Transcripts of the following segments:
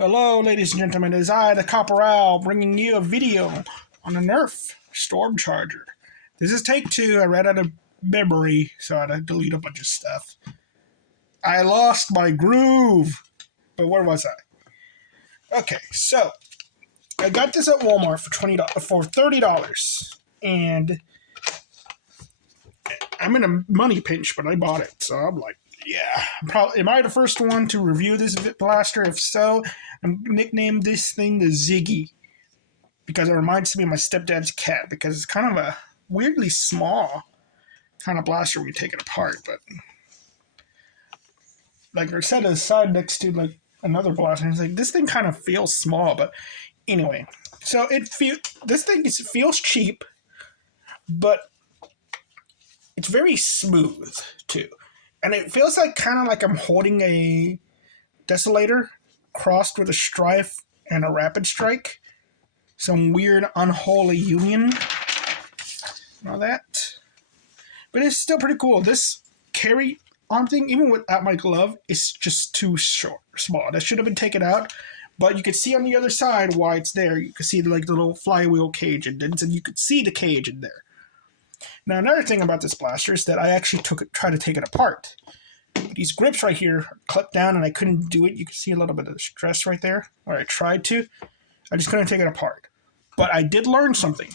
Hello, ladies and gentlemen. It is I, the Copper Owl, bringing you a video on the Nerf Stormcharger. This is take two. I read out of memory, so I had to delete a bunch of stuff. I lost my groove. But where was I? Okay, so I got this at Walmart for $30, and I'm in a money pinch, but I bought it, so I'm like, yeah. Am I the first one to review this blaster? If so, I'm nicknamed this thing the Ziggy because it reminds me of my stepdad's cat because it's kind of a weirdly small kind of blaster when you take it apart. But like I set it aside next to like another blaster, and it's like this thing kind of feels small. But anyway, so this thing feels cheap, but it's very smooth too. And it feels like kind of like I'm holding a Desolator crossed with a Strife and a Rapid Strike. Some weird unholy union. And all that. But it's still pretty cool. This carry arm thing, even without my glove, is just too small. That should have been taken out. But you could see on the other side why it's there. You could see like the little flywheel cage indents, and you could see the cage in there. Now, another thing about this blaster is that I actually tried to take it apart. These grips right here are clipped down, and I couldn't do it. You can see a little bit of the stress right there, where I tried to. I just couldn't take it apart. But I did learn something.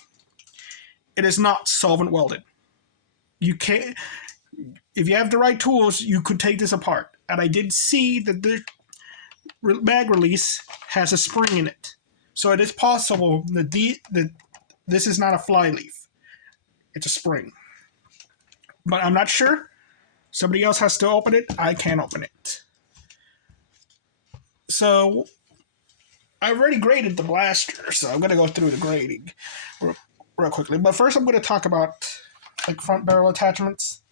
It is not solvent welded. You can't. If you have the right tools, you could take this apart. And I did see that the mag release has a spring in it. So it is possible that this is not a flyleaf. It's a spring. But I'm not sure. Somebody else has to open it. I can't open it. So I've already graded the blaster, so I'm going to go through the grading real quickly. But first I'm going to talk about like front barrel attachments.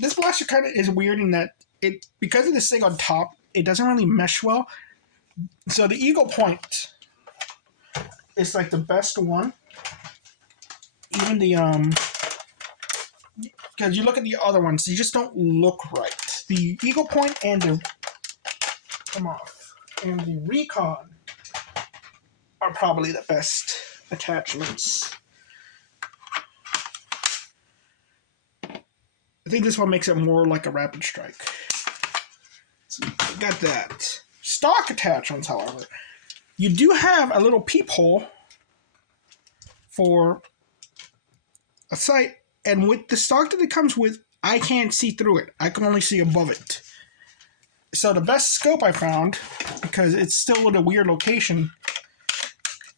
This blaster kind of is weird in that because of this thing on top, it doesn't really mesh well. So the Eagle Point is like the best one. Even the because you look at the other ones, they just don't look right. The Eagle Point and the Recon are probably the best attachments. I think this one makes it more like a Rapid Strike. So got that. Stock attachments, however, you do have a little peephole for a sight, and with the stock that it comes with, I can't see through it. I can only see above it. So the best scope I found, because it's still in a weird location,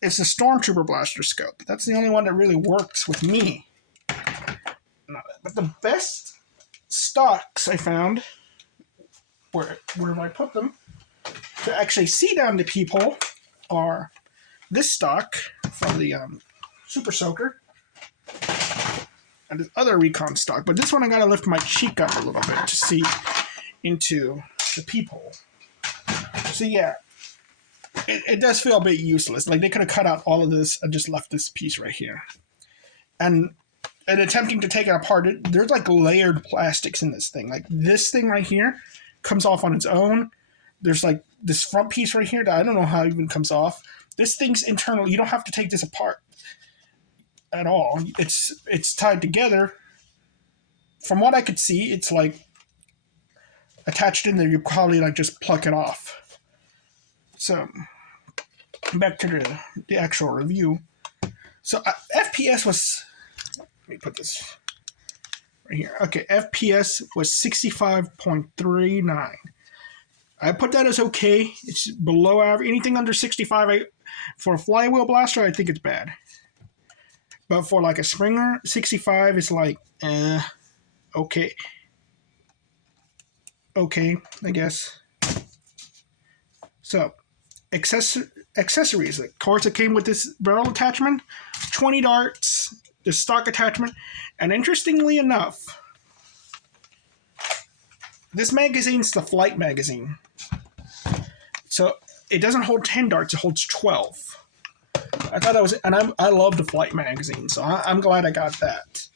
is the Stormtrooper blaster scope. That's the only one that really works with me. But the best stocks I found, where I put them, to actually see down the peephole, are this stock from the Super Soaker, and this other Recon stock. But this one I gotta lift my cheek up a little bit to see into the peephole. So yeah, it does feel a bit useless. Like they could have cut out all of this and just left this piece right here. And attempting to take it apart, there's like layered plastics in this thing. Like this thing right here comes off on its own. There's like this front piece right here that I don't know how it even comes off. This thing's internal. You don't have to take this apart at all. It's tied together. From what I could see, it's like attached in there. You probably like just pluck it off. So back to the actual review. So FPS was, let me put this right here. Okay, FPS was 65.39. I put that as okay. It's below average. Anything under 65, for a flywheel blaster, I think it's bad. But for like a Springer, 65 is like, okay. Okay, I guess. So, accessories. Of course, it came with this barrel attachment, 20 darts, the stock attachment, and interestingly enough, this magazine's the flight magazine. So, it doesn't hold 10 darts, it holds 12. I thought that was, and I love the flight magazine, so I'm glad I got that.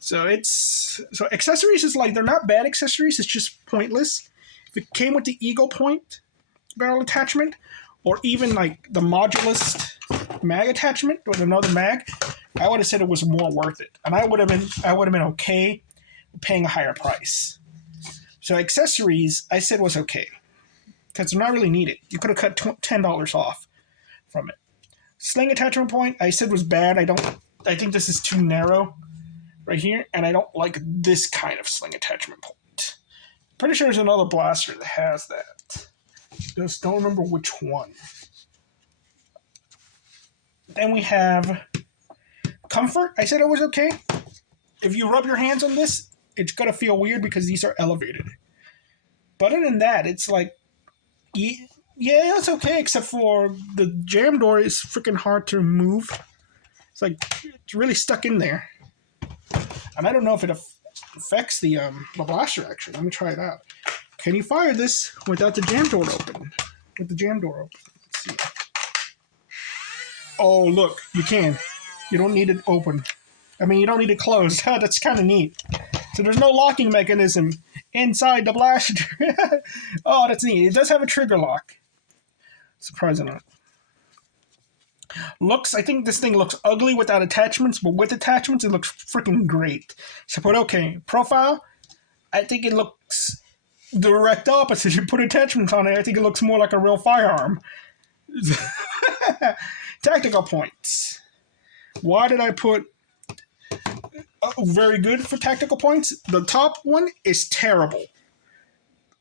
So accessories is like, they're not bad accessories, it's just pointless. If it came with the Eagle Point, barrel attachment, or even like the modulus mag attachment with another mag, I would have said it was more worth it, and I would have been okay paying a higher price. So accessories, I said was okay because they're not really needed. You could have cut $10 off from it. Sling attachment point, I said was bad. I think this is too narrow right here, and I don't like this kind of sling attachment point. Pretty sure there's another blaster that has that. Just don't remember which one. Then we have comfort. I said it was okay. If you rub your hands on this, it's going to feel weird because these are elevated. But other than that, it's like, yeah, it's okay, except for the jam door is freaking hard to remove. It's like, it's really stuck in there. And I don't know if it affects the blaster action. Let me try it out. Can you fire this without the jam door open? With the jam door open. Let's see. Oh, look, you can. You don't need it open. I mean, you don't need it closed. That's kind of neat. So there's no locking mechanism inside the blaster. Oh, that's neat. It does have a trigger lock. Surprisingly. Looks, I think this thing looks ugly without attachments, but with attachments, it looks freaking great. So put okay. Profile, I think it looks the direct opposite. You put attachments on it, I think it looks more like a real firearm. Tactical points. Why did I put very good for tactical points? The top one is terrible.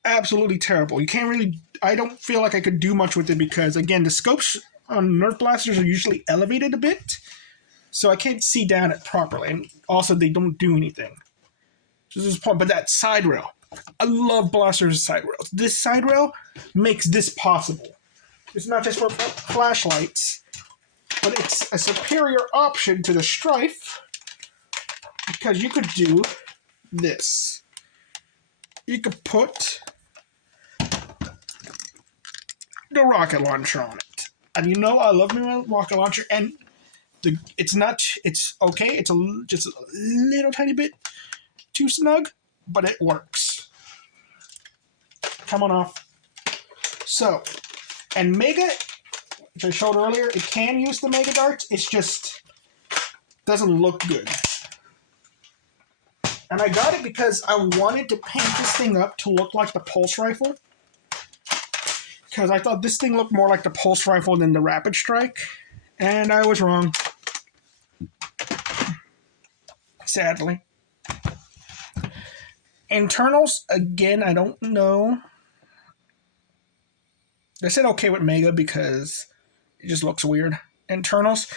Absolutely terrible. You can't really... I don't feel like I could do much with it because, again, the scopes on Nerf blasters are usually elevated a bit, so I can't see down it properly. And also, they don't do anything. So this is point. But that side rail. I love blasters' side rails. This side rail makes this possible. It's not just for flashlights, but it's a superior option to the Strife because you could do this. You could put the rocket launcher on it. And you know I love my rocket launcher, and it's okay. It's just a little tiny bit too snug, but it works. Come on off. So, and Mega, which I showed earlier, it can use the Mega darts. It's just doesn't look good. And I got it because I wanted to paint this thing up to look like the pulse rifle. Because I thought this thing looked more like the pulse rifle than the rapid strike. And I was wrong. Sadly. Internals, again, I don't know. I said okay with Mega because it just looks weird. Internals,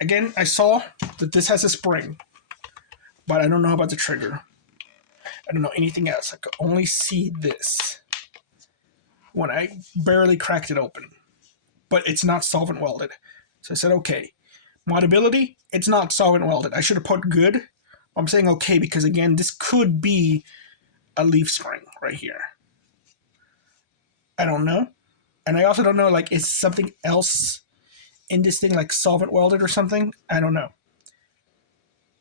again, I saw that this has a spring. But I don't know about the trigger. I don't know anything else. I could only see this when I barely cracked it open. But it's not solvent welded. So I said, okay. Modability, it's not solvent welded. I should have put good. I'm saying okay because, again, this could be a leaf spring right here. I don't know. And I also don't know, like, is something else in this thing, like solvent welded or something? I don't know.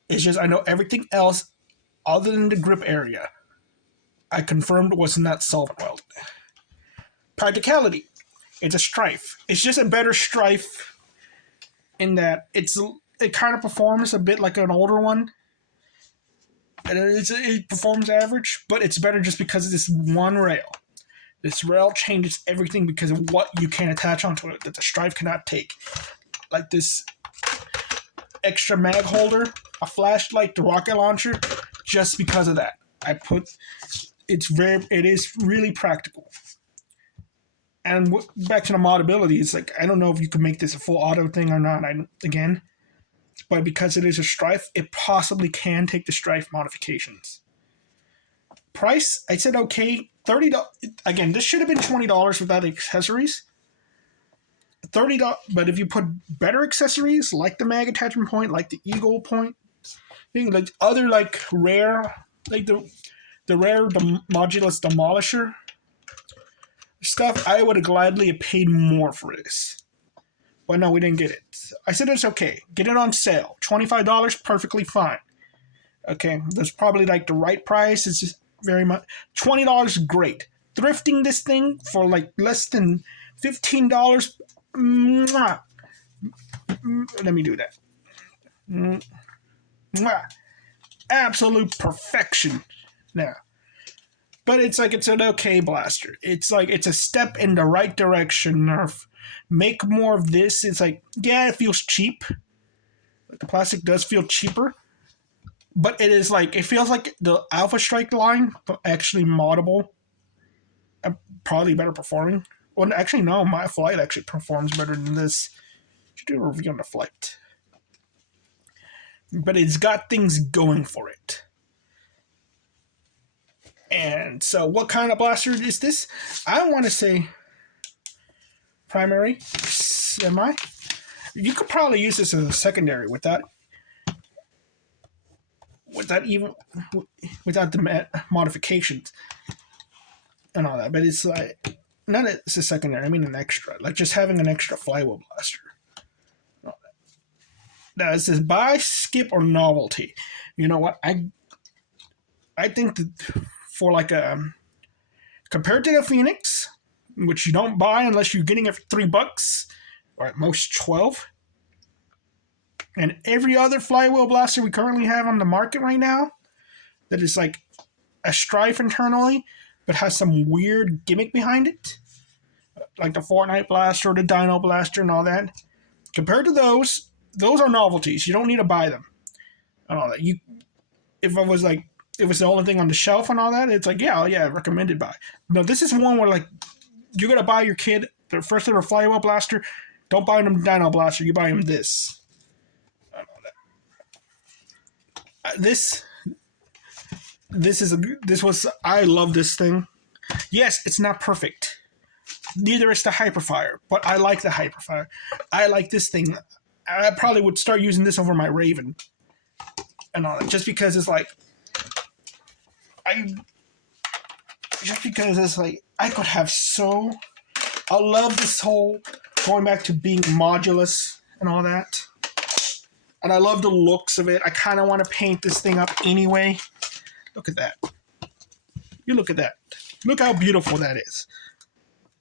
It's just I know everything else other than the grip area I confirmed was not solvent welded. Practicality. It's a Strife. It's just a better Strife in that it kind of performs a bit like an older one. And it performs average, but it's better just because of this one rail. This rail changes everything because of what you can attach onto it that the Strife cannot take. Like this extra mag holder, a flashlight, the rocket launcher, just because of that. It is really practical. And back to the modability, it's like, I don't know if you can make this a full auto thing or not, but because it is a Strife, it possibly can take the Strife modifications. Price, I said okay, $30. Again, this should have been $20 without the accessories. $30, but if you put better accessories, like the mag attachment point, like the eagle point, like other like rare, like the rare modulus demolisher stuff, I would have gladly paid more for this. But no, we didn't get it. I said it's okay. Get it on sale. $25, perfectly fine. Okay, that's probably like the right price. It's just very much $20 is great. thrifting this thing for like less than $15. Mwah. Let me do that. Mwah. Absolute perfection. Now, but it's like it's an okay blaster. It's like it's a step in the right direction. Nerf, make more of this. It's like, yeah, it feels cheap. Like the plastic does feel cheaper, but it is like, it feels like the Alpha Strike line, but actually moddable. Probably better performing. Well, actually, no, my Flight actually performs better than this. Should do a review on the Flight. But it's got things going for it. And so, what kind of blaster is this? I want to say primary, semi. You could probably use this as a secondary without the modifications and all that. But it's like, not it's a secondary. I mean an extra, like just having an extra flywheel blaster. Now it says buy, skip, or novelty. You know what? I think that for like a compared to the Phoenix, which you don't buy unless you're getting it for $3 or at most 12, and every other flywheel blaster we currently have on the market right now, that is like a Strife internally, but has some weird gimmick behind it, like the Fortnite blaster or the Dino blaster and all that. Compared to those are novelties. You don't need to buy them and all that. If it was the only thing on the shelf and all that, it's like, yeah, recommended buy. No, this is one where like you're gonna buy your kid their first ever flywheel blaster. Don't buy them Dino blaster. You buy them this. I don't know that. I love this thing. Yes, it's not perfect. Neither is the Hyperfire, but I like the Hyperfire. I like this thing. I probably would start using this over my Raven and all that, just because it's like I could have so. I love this whole going back to being modulus and all that, and I love the looks of it. I kind of want to paint this thing up anyway. Look at that. You look at that. Look how beautiful that is.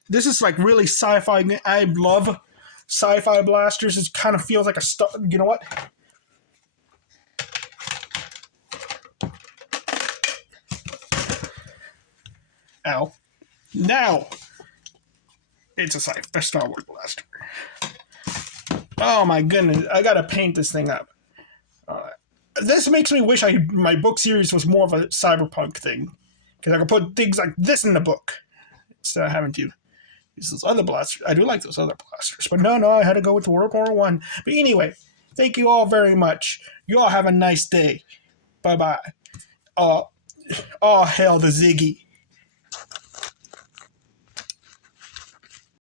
This is like really sci-fi. I love sci-fi blasters. It kind of feels like a stuff. You know what? Ow. Now, it's a Star Wars blaster. Oh my goodness. I gotta paint this thing up. This makes me wish my book series was more of a cyberpunk thing. Because I could put things like this in the book. Instead of having to use those other blasters. I do like those other blasters. But no, I had to go with World War I. But anyway, thank you all very much. You all have a nice day. Bye-bye. Oh, hail the Ziggy.